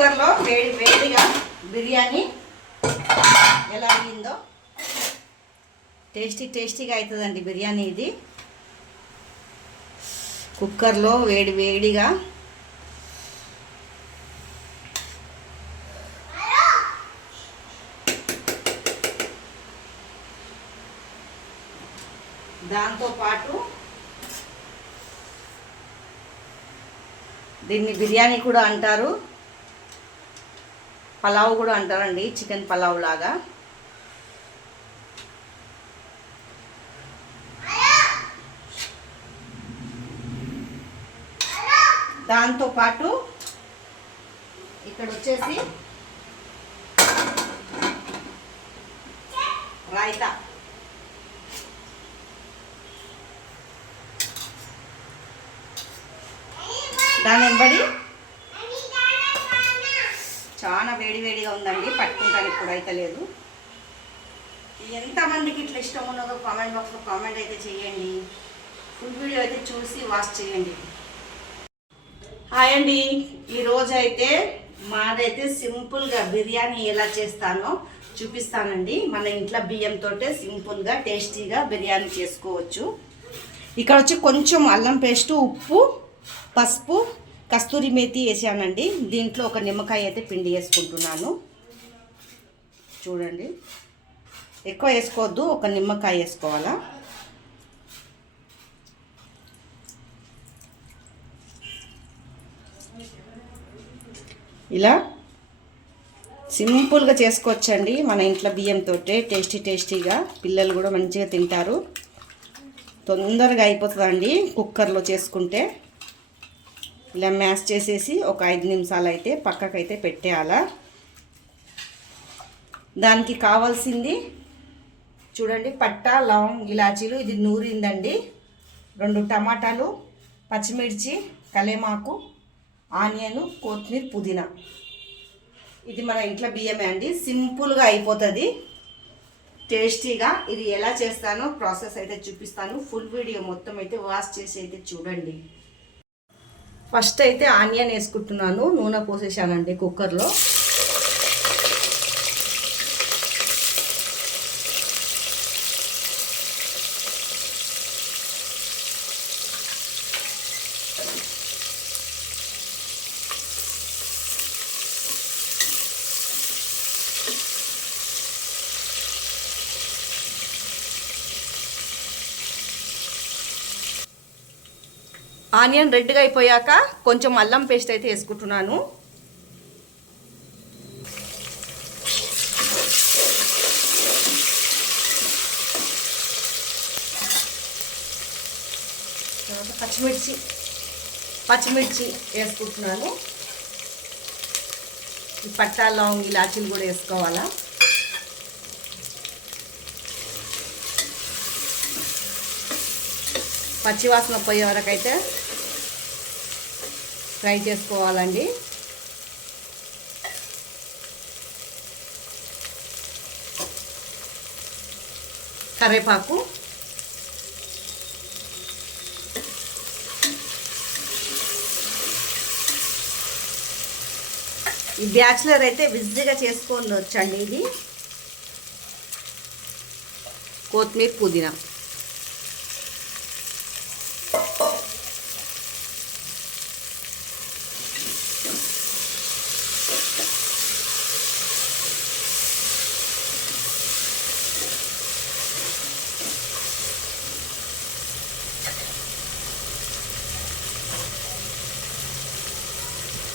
కుక్కర్లో వేడిగా బిర్యానీ ఎలా అయ్యిందో టేస్టీగా అవుతుందండి బిర్యానీ. ఇది కుక్కర్లో వేడిగా దాంతోపాటు దీన్ని బిర్యానీ కూడా అంటారు, పలావ్ కూడా అంటారండి, చికెన్ పలావ్ లాగా. దాంతోపాటు ఇక్కడ వచ్చేసి రాయితా. దాని వెంబడి చాలా వేడిగా ఉందండి, పట్టుకుంటానికి కూడా అయితే లేదు. ఎంతమందికి ఇట్లా ఇష్టం ఉన్నదో కామెంట్ బాక్స్లో కామెంట్ అయితే చేయండి. ఫుల్ వీడియో అయితే చూసి వాచ్ చేయండి. హాయ్ అండి, ఈరోజు అయితే మాదైతే సింపుల్గా బిర్యానీ ఎలా చేస్తానో చూపిస్తానండి. మన ఇంట్లో బియ్యంతో సింపుల్గా టేస్టీగా బిర్యానీ చేసుకోవచ్చు. ఇక్కడ వచ్చి కొంచెం అల్లం పేస్టు, ఉప్పు, పసుపు, కస్తూరి మేతి వేసానండి. దీంట్లో ఒక నిమ్మకాయ అయితే పిండి వేసుకుంటున్నాను. చూడండి, ఎక్కువ వేసుకోవద్దు, ఒక నిమ్మకాయ వేసుకోవాలా. ఇలా సింపుల్గా చేసుకోవచ్చండి మన ఇంట్లో బియ్యంతో టేస్టీగా. పిల్లలు కూడా మంచిగా తింటారు, తొందరగా అయిపోతుందండి కుక్కర్లో చేసుకుంటే. ఇలా మ్యాష్ చేసేసి ఒక 5 నిమిషాలు అయితే పక్కకైతే పెట్టేయాలా. దానికి కావాల్సింది చూడండి, పట్ట, లవంగ్, ఇలాచీలు, ఇది నూరిందండి. 2 టమాటాలు, పచ్చిమిర్చి, కలేమాకు, ఆనియన్, కొత్తిమీర, పుదీనా. ఇది మన ఇంట్లో బియ్యమే అండి, సింపుల్గా అయిపోతుంది టేస్టీగా. ఇది ఎలా చేస్తానో ప్రాసెస్ అయితే చూపిస్తాను. ఫుల్ వీడియో మొత్తం అయితే వాచ్ చేసి అయితే చూడండి. ఫస్ట్ అయితే ఆనియన్ వేసుకుంటున్నాను. నూనె పోసేసానండి కుక్కర్లో. ఆనియన్ రెడ్గా అయిపోయాక కొంచెం అల్లం పేస్ట్ అయితే వేసుకుంటున్నాను. తర్వాత పచ్చిమిర్చి వేసుకుంటున్నాను. ఈ పట్టా, లవంగ్, ఇలాచీలు కూడా వేసుకోవాలా. పచ్చివాసన పోయే వరకు అయితే ఫ్రై చేసుకోవాలండి. కరివేపాకు, ఈ బ్యాచిలర్ అయితే బిజీగా చేసుకొని వచ్చండి. ఇది కొత్తిమీర, పుదీనా.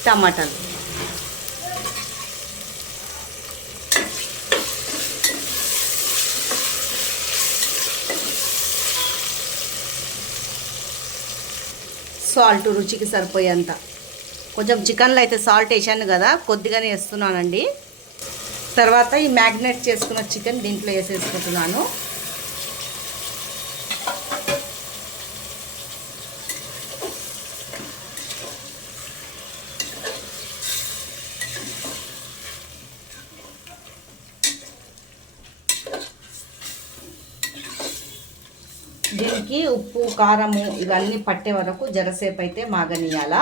టమాటాలు, సాల్ట్ రుచికి సరిపోయేంత. కొంచెం చికెన్లో అయితే సాల్ట్ వేసాను కదా, కొద్దిగానే వేస్తున్నానండి. తర్వాత ఈ మ్యాగ్నేట్ చేసుకున్న చికెన్ దీంట్లో వేసేసుకుంటున్నాను. దీనికి ఉప్పు, కారము ఇవన్నీ పట్టే వరకు జరసేపు అయితే మాగనియాల.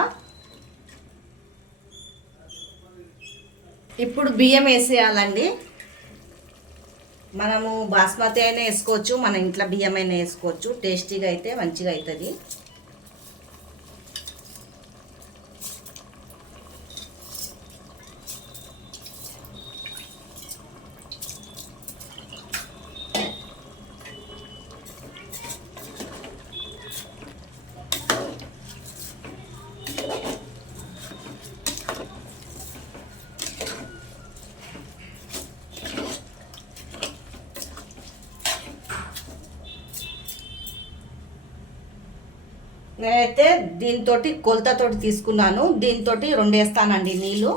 ఇప్పుడు బియ్యం వేసేయాలండి. మనము బాస్మతి అయినా వేసుకోవచ్చు, మన ఇంట్లో బియ్యం అయినా వేసుకోవచ్చు. టేస్టీగా అయితే మంచిగా అవుతుంది. నేనైతే దీంతో కొలతతోటి తీసుకున్నాను. దీంతో 2 వేస్తానండి నీళ్ళు.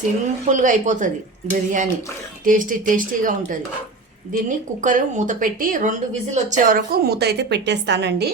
సింపుల్గా అయిపోతుంది బిర్యానీ. టేస్టీగా ఉంటుంది. దీన్ని కుక్కర్ మూత పెట్టి 2 విజిల్ వచ్చే వరకు మూత అయితే పెట్టేస్తానండి.